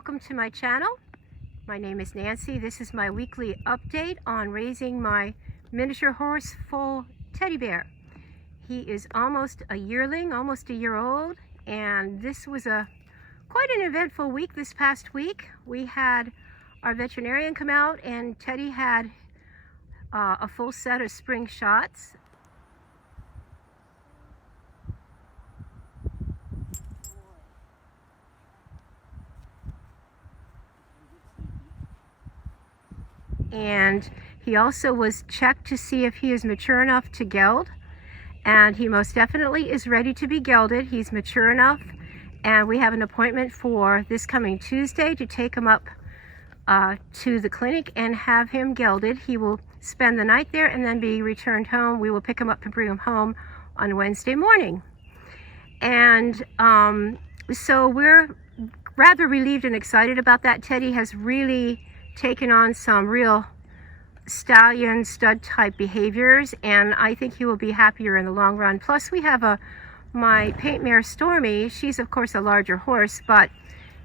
welcome to my channel. My name is Nancy. This is my weekly update on raising my miniature horse foal teddy bear. He is almost a yearling, almost a year old, and this was quite an eventful week this past week. We had our veterinarian come out and Teddy had a full set of spring shots. And he also was checked to see if he is mature enough to geld, and he most definitely is ready to be gelded. He's mature enough, and we have an appointment for this coming Tuesday to take him up to the clinic and have him gelded. He will spend the night there and then be returned home. We will pick him up and bring him home on Wednesday morning. And so we're rather relieved and excited about that. Teddy has really taken on some real stallion stud type behaviors, and I think he will be happier in the long run. Plus we have my paint mare Stormy. She's of course a larger horse, but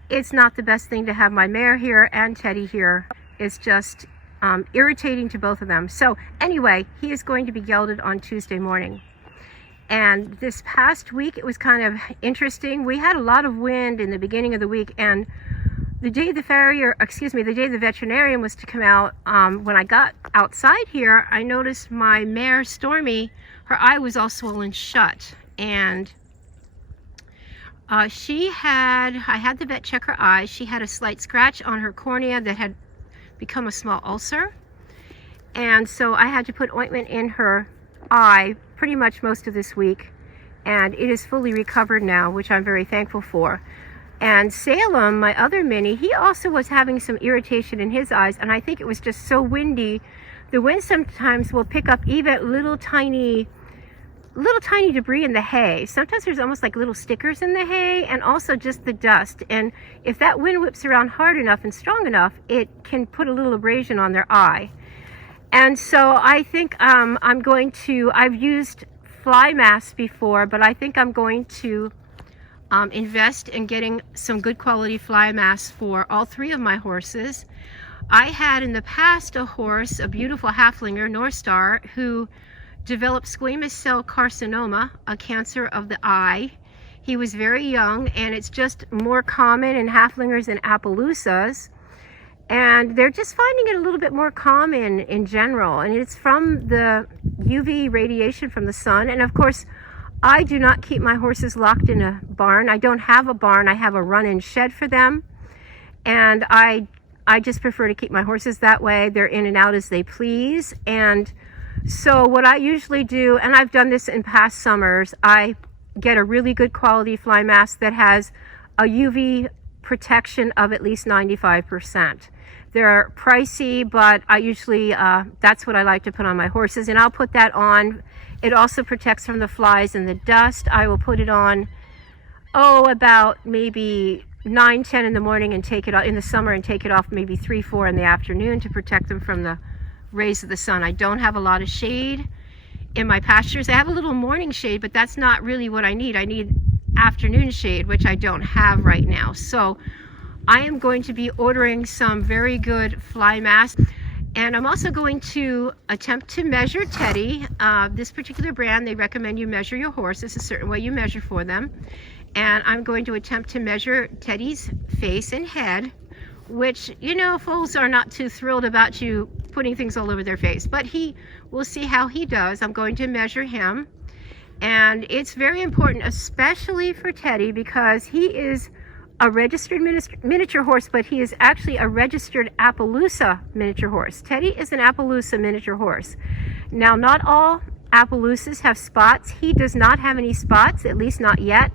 it's not the best thing to have my mare here and Teddy here. It's just irritating to both of them. So anyway, he is going to be gelded on Tuesday morning. And this past week it was kind of interesting. We had a lot of wind in the beginning of the week, and the day the veterinarian was to come out, when I got outside here, I noticed my mare Stormy, her eye was all swollen shut, and I had the vet check her eye. She had a slight scratch on her cornea that had become a small ulcer, and so I had to put ointment in her eye pretty much most of this week, and it is fully recovered now, which I'm very thankful for. And Salem, my other mini, he also was having some irritation in his eyes, and I think it was just so windy. The wind sometimes will pick up even little tiny debris in the hay. Sometimes there's almost like little stickers in the hay, and also just the dust. And if that wind whips around hard enough and strong enough, it can put a little abrasion on their eye. And so I think I've used fly masks before, but I think I'm going to invest in getting some good quality fly masks for all three of my horses. I had in the past a horse, a beautiful Haflinger North Star, who developed squamous cell carcinoma, a cancer of the eye. He was very young, and it's just more common in Haflingers and Appaloosas, and they're just finding it a little bit more common in general, and it's from the UV radiation from the sun. And of course, I do not keep my horses locked in a barn. I don't have a barn. I have a run-in shed for them. And I just prefer to keep my horses that way. They're in and out as they please. And so what I usually do, and I've done this in past summers, I get a really good quality fly mask that has a UV protection of at least 95%. They're pricey, but I usually, that's what I like to put on my horses, and I'll put that on. It also protects from the flies and the dust. I will put it on, about maybe 9, 10 in the morning and take it off in the summer, and take it off maybe 3, 4 in the afternoon to protect them from the rays of the sun. I don't have a lot of shade in my pastures. I have a little morning shade, but that's not really what I need. I need afternoon shade, which I don't have right now. So I am going to be ordering some very good fly masks. And I'm also going to attempt to measure Teddy. This particular brand, they recommend you measure your horses a certain way you measure for them. And I'm going to attempt to measure Teddy's face and head, which, foals are not too thrilled about you putting things all over their face. But we'll see how he does. I'm going to measure him. And it's very important, especially for Teddy, because he is a registered miniature horse, but he is actually a registered Appaloosa miniature horse. Teddy is an Appaloosa miniature horse. Now, not all Appaloosas have spots. He does not have any spots, at least not yet.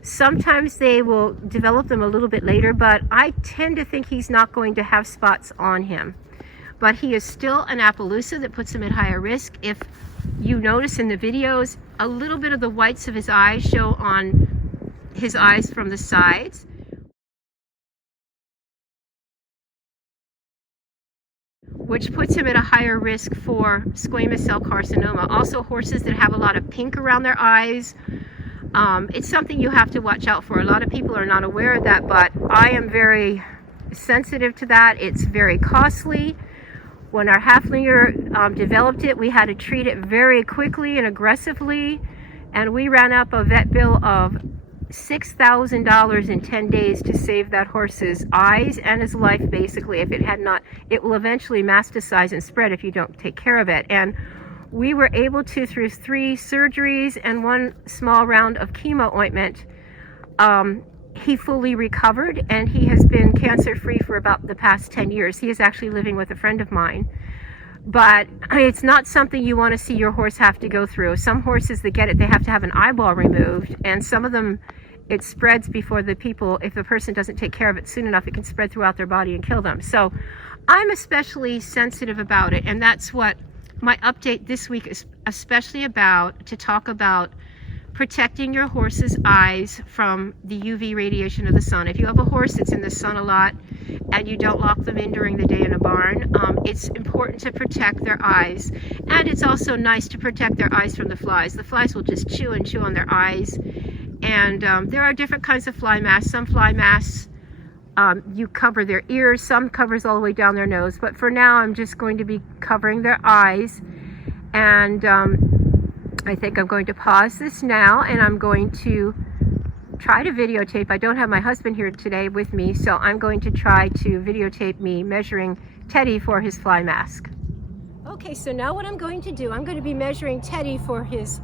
Sometimes they will develop them a little bit later, but I tend to think he's not going to have spots on him. But he is still an Appaloosa. That puts him at higher risk. If you notice in the videos, a little bit of the whites of his eyes show on his eyes from the sides, which puts him at a higher risk for squamous cell carcinoma. Also, horses that have a lot of pink around their eyes, It's something you have to watch out for. A lot of people are not aware of that, but I am very sensitive to that. It's very costly. When our Haflinger developed it, we had to treat it very quickly and aggressively, and we ran up a vet bill of $6,000 in 10 days to save that horse's eyes and his life, basically. If it had not, it will eventually metastasize and spread if you don't take care of it. And we were able to, through 3 surgeries and 1 small round of chemo ointment, he fully recovered, and he has been cancer-free for about the past 10 years. He is actually living with a friend of mine. But it's not something you want to see your horse have to go through. Some horses that get it, they have to have an eyeball removed, and some of them, it spreads before the people, if the person doesn't take care of it soon enough, it can spread throughout their body and kill them. So I'm especially sensitive about it, and that's what my update this week is especially about, to talk about protecting your horse's eyes from the UV radiation of the sun. If you have a horse that's in the sun a lot and you don't lock them in during the day in a barn, it's important to protect their eyes. And it's also nice to protect their eyes from the flies. The flies will just chew and chew on their eyes. And there are different kinds of fly masks. Some fly masks, you cover their ears, some covers all the way down their nose. But for now, I'm just going to be covering their eyes. And I think I'm going to pause this now, and I'm going to try to videotape. I don't have my husband here today with me, so I'm going to try to videotape me measuring Teddy for his fly mask. Okay, so now what I'm going to do, I'm going to be measuring Teddy for his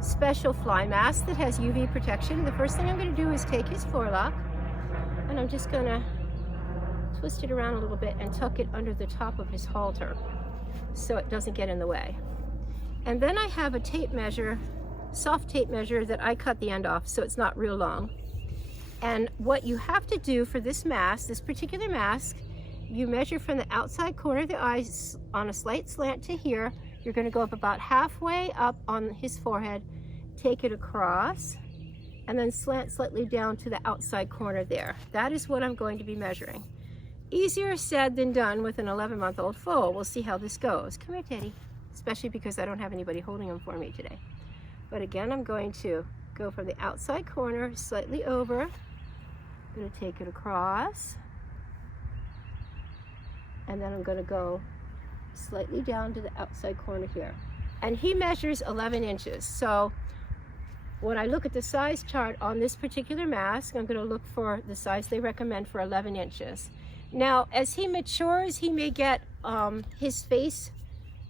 special fly mask that has UV protection. The first thing I'm going to do is take his forelock, and I'm just going to twist it around a little bit and tuck it under the top of his halter so it doesn't get in the way. And then I have a tape measure, soft tape measure, that I cut the end off so it's not real long. And what you have to do for this mask, this particular mask, you measure from the outside corner of the eyes on a slight slant to here. You're going to go up about halfway up on his forehead, take it across, and then slant slightly down to the outside corner there. That is what I'm going to be measuring. Easier said than done with an 11-month-old foal. We'll see how this goes. Come here, Teddy. Especially because I don't have anybody holding him for me today. But again, I'm going to go from the outside corner slightly over. I'm going to take it across. And then I'm going to go slightly down to the outside corner here. And he measures 11 inches. So when I look at the size chart on this particular mask, I'm going to look for the size they recommend for 11 inches. Now, as he matures, he may get, his face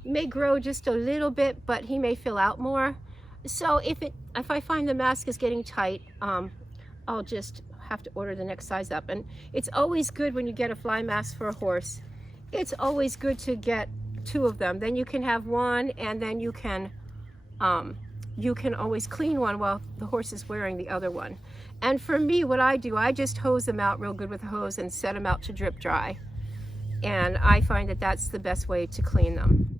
may grow just a little bit, but he may fill out more. So if I find the mask is getting tight, I'll just have to order the next size up. And it's always good when you get a fly mask for a horse. It's always good to get 2 of them. Then you can have one, and then you can always clean one while the horse is wearing the other one. And for me, what I do, I just hose them out real good with a hose and set them out to drip dry. And I find that that's the best way to clean them.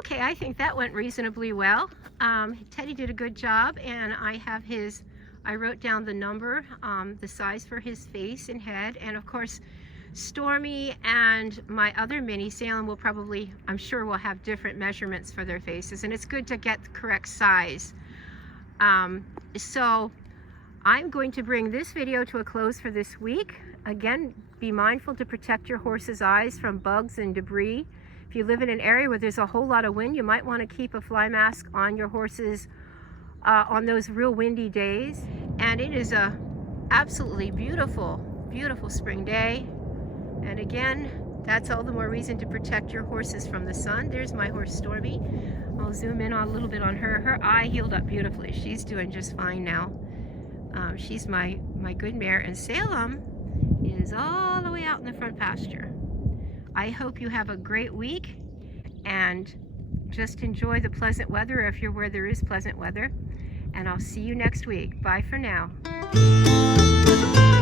Okay, I think that went reasonably well. Teddy did a good job, and I wrote down the number, the size for his face and head, and of course Stormy and my other mini, Salem, will probably, I'm sure, will have different measurements for their faces, and it's good to get the correct size. So I'm going to bring this video to a close for this week. Again, be mindful to protect your horse's eyes from bugs and debris. If you live in an area where there's a whole lot of wind, you might want to keep a fly mask on your horses on those real windy days. And it is a absolutely beautiful, beautiful spring day. And again, that's all the more reason to protect your horses from the sun. There's my horse Stormy. I'll zoom in a little bit on her. Her eye healed up beautifully. She's doing just fine now. She's my good mare, and Salem is all the way out in the front pasture. I hope you have a great week, and just enjoy the pleasant weather if you're where there is pleasant weather. And I'll see you next week. Bye for now. you.